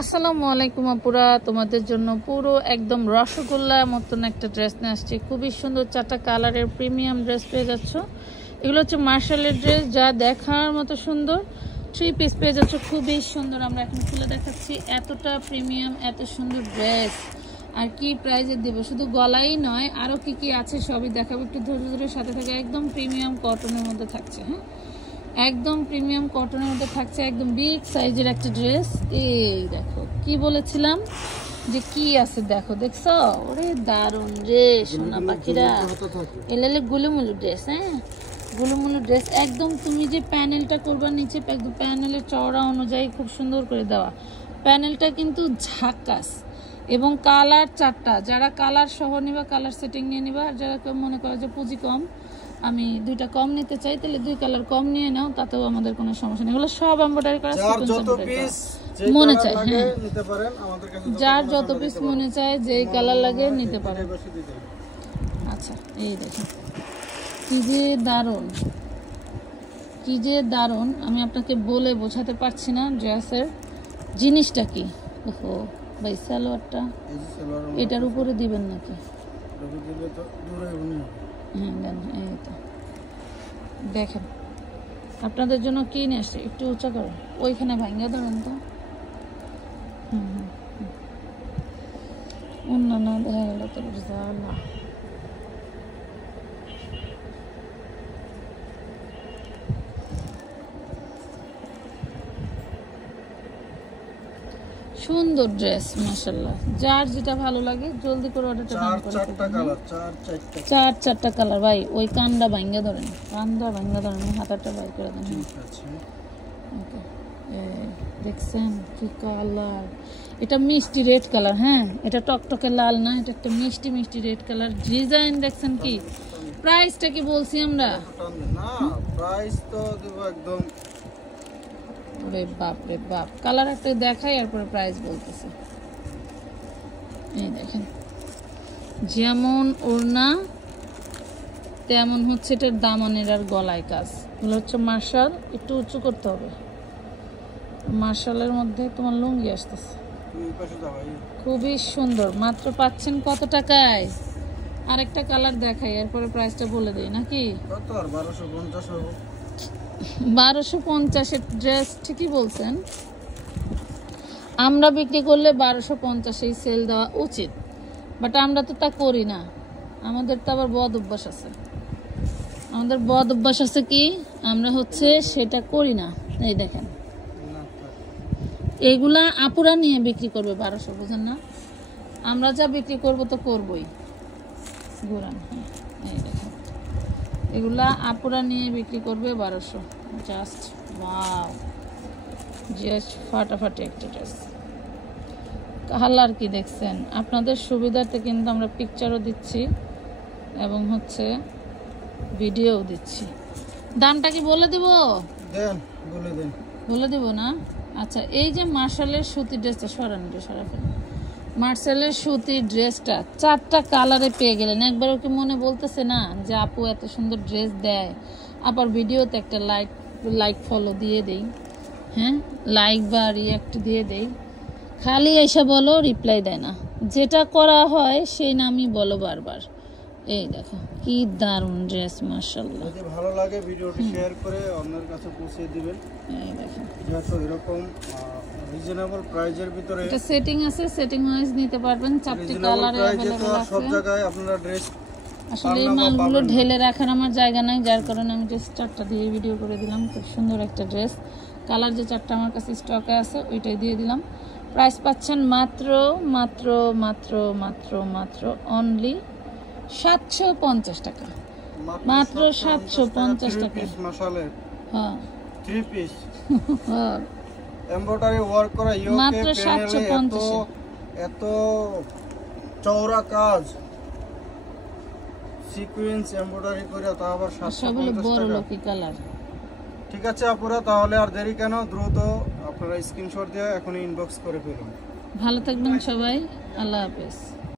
আসসালামু আলাইকুম আপুরা, তোমাদের জন্য পুরো একদম রসগোল্লা মতন একটা ড্রেস নিয়ে আসছি। খুবই সুন্দর 4টা কালারের প্রিমিয়াম ড্রেস পেয়ে যাচ্ছ। এগুলো হচ্ছে মার্শালের ড্রেস, যা দেখার মতো সুন্দর। 3 পিস পেয়ে যাচ্ছ, খুবই সুন্দর। আমরা এখন খুলে দেখাচ্ছি। এতটা প্রিমিয়াম, এত সুন্দর ড্রেস আর কি প্রাইজে দেবো। শুধু গলাই নয়, আরও কি কি আছে সবই দেখাবো। একটু ধৈর্য ধরে সাথে থাকে। একদম প্রিমিয়াম কটনের মধ্যে থাকছে। হ্যাঁ, একদম প্রিমিয়াম কটনের মধ্যে থাকছে। একদম বিগ সাইজের একটা ড্রেস। এই দেখো, কি বলেছিলাম যে কি আছে দেখো, দেখছো? ওরে দারুণ রে সোনা পাখিরা, এলালে গুলুমুলু ড্রেস। হ্যাঁ, গুলুমুলু ড্রেস একদম। তুমি যে প্যানেলটা করবা নিচে, একদম প্যানেলের চওড়া অনুযায়ী খুব সুন্দর করে দেওয়া। প্যানেলটা কিন্তু ঝাকাস এবং কালার 4টা। যারা কালার সহ নিবা, কালার সেটিং নিয়ে নিবা। আর যারা কেউ মনে করে যে পুঁজি কম, আমি 2টা কম নিতে চাই, তাহলে 2 কালার কম নিয়ে নাও, তাতেও আমাদের কোনো সমস্যা নেই। এগুলো সব এমব্রয়ডারি করা, মনে চায়। হ্যাঁ, যার যত পিস মনে চায়, যেই কালার লাগে নিতে পারেন। আচ্ছা, এই দেখুন কি যে দারুণ, কি যে দারুণ। আমি আপনাকে বলে বোঝাতে পারছি না ড্রেসের জিনিসটা কি। ওহো ভাই, সালোয়ারটা এটার উপরে দিবেন নাকি? হ্যাঁ দেন। এই তো দেখেন, আপনাদের জন্য কি নিয়ে আসছে। একটু উঁচা করো, ওইখানে ভাঙ্গা ধরেন তো। অন্যান্য দেখা গেল তো জালা। সুন্দর ড্রেস মাশাআল্লাহ। যার যেটা ভালো লাগে জলদি করে অর্ডারটা ডান করে ফেলুন। 4টা কালার ভাই। ওই কান্ডা ভাঙ্গা ধরেন, কান্ডা ভাঙ্গা ধরেন, হাতাটা বাই করে দেন। ঠিক আছে, ওকে। দেখছেন কি কালার? এটা মিষ্টি রেড কালার। হ্যাঁ, এটা টকটকে লাল না, এটা একটা মিষ্টি মিষ্টি রেড কালার। ডিজাইন দেখছেন কি? প্রাইসটা কি বলছি আমরা? না, প্রাইস তো দেব একদম। ওরে বাপ রে বাপ, কালার একটা দেখাই আর পরে প্রাইস বলতেছে। এই দেখেন, যেমন ওড়না তেমন হচ্ছে এটার দামানের আর গলায় কাজ। এগুলো হচ্ছে মার্শাল। একটু উঁচু করতে হবে। মার্শালের মধ্যে তোমার লুঙ্গি আসতেছে, খুবই সুন্দর। মাত্র পাচ্ছেন কত টাকায়? আরেকটা কালার দেখাই, এরপরে প্রাইসটা বলে দিই নাকি? 1250-এর ড্রেস ঠিকই বলছেন। আমরা বিক্রি করলে 1250-এই সেল দেওয়া উচিত, বাট আমরা তো তা করি না। আমাদের তো আবার বদ অভ্যাস আছে। আমাদের বদ অভ্যাস আছে কি, আমরা হচ্ছে সেটা করি না। এই দেখেন, এইগুলা আপুরা নিয়ে বিক্রি করবে 1200, বুঝেন না? আমরা যা বিক্রি করব তো করবই। ঘুরান। এই দেখেন, এগুলা আপুরা নিয়ে বিক্রি করবে 1200। জাস্ট ওয়াও, জাস্ট ফাটাফাটি একটা ড্রেস। কালার কি দেখছেন? আপনাদের সুবিধার্থে কিন্তু আমরা পিকচারও দিচ্ছি এবং হচ্ছে ভিডিও দিচ্ছি। দামটা কি বলে দিব? দেন, বলে দেন। বলে দিব না? আচ্ছা, এই যে মার্শালের সুতির ড্রেসটা সরান, মার্শালের সুতির ড্রেসটা 4টা কালারে পেয়ে গেলেন। একবারও কি মনে বলতেছে না যে আপু এত সুন্দর ড্রেস দেয়? আবার ভিডিওতে একটা লাইক ফলো দিয়ে দেই। হ্যাঁ, লাইক বা রিঅ্যাক্ট দিয়ে দেই। খালি এসে বলো, রিপ্লাই দেয় না। যেটা করা হয় সেই নামই বলো বারবার। এই দেখো কি দারুণ ড্রেস মাশাআল্লাহ। যদি ভালো লাগে ভিডিওটি শেয়ার করে অন্যের কাছে পৌঁছে দিবেন। এই দেখেন, যত এরকম রিজনেবল প্রাইজের ভিতরে এটা সেটিং আছে, সেটিং ওয়াইজ নিতে পারবেন। 4টি কালারে अवेलेबल আছে। সব জায়গায় আপনারা ড্রেস আসলে এই মালগুলো ঢেলে রাখার আমার জায়গা নাই, যার কারণে আমি জাস্ট 4টা দিয়ে ভিডিও করে দিলাম। খুব সুন্দর একটা ড্রেস। কালার যে 4টা আমার কাছে স্টকে আছে ওইটাই দিয়ে দিলাম। প্রাইস পাচ্ছেন মাত্র মাত্র মাত্র মাত্র মাত্র অনলি 750 টাকা। মাত্র 750 টাকা। মাশাআল্লাহ। হ্যাঁ, 3 পিস। হ্যাঁ, এমব্রয়ডারি ওয়ার্ক করা ইউকে মাত্র 750। এত চওড়া কাজ, সিকোয়েন্স এমব্রয়ডারি করে, তা আবার 750 টাকা। বড় লোকি কালার। ঠিক আছে আপুরা, তাহলে আর দেরি কেন, দ্রুত আপনারা স্ক্রিনশট দিয়ে এখনই ইনবক্স করে ফেলুন। ভালো থাকবেন সবাই, আল্লাহ হাফেজ।